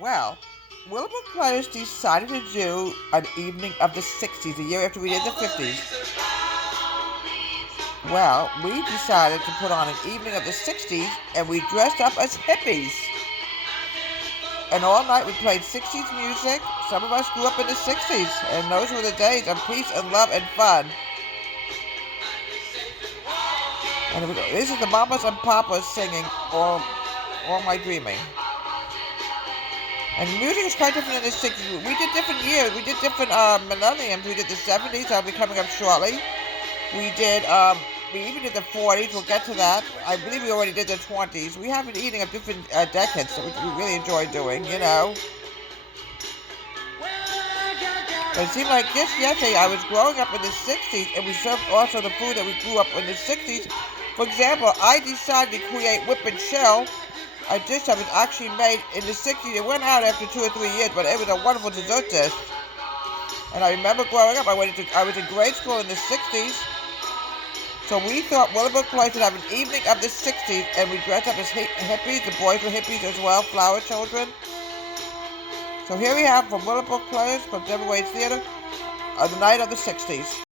Well, Willowbrook Players decided to do an evening of the 60s, a year after we did the 50s. Well, we decided to put on an evening of the 60s, and we dressed up as hippies. And all night we played 60s music. Some of us grew up in the 60s, and those were the days of peace and love and fun. And this is the mamas and papas singing all my dreaming. And music is quite different in the 60s. We did different years. We did different millenniums. We did the 70s. That'll be coming up shortly. We even did the 40s. We'll get to that. I believe we already did the 20s. We have an eating of different decades that we really enjoy doing, you know. But it seemed like just yesterday I was growing up in the 60s, and we served also the food that we grew up in the 60s. For example, I decided to create whip and chill, a dish that was actually made in the 60s. It went out after 2 or 3 years, but it was a wonderful dessert dish. And I remember growing up, I was in grade school in the 60s. So we thought Willowbrook Place would have an evening of the 60s, and we dressed up as hippies. The boys were hippies as well, flower children. So here we have from Willowbrook Players from Deborah Wade's Theater, the night of the 60s.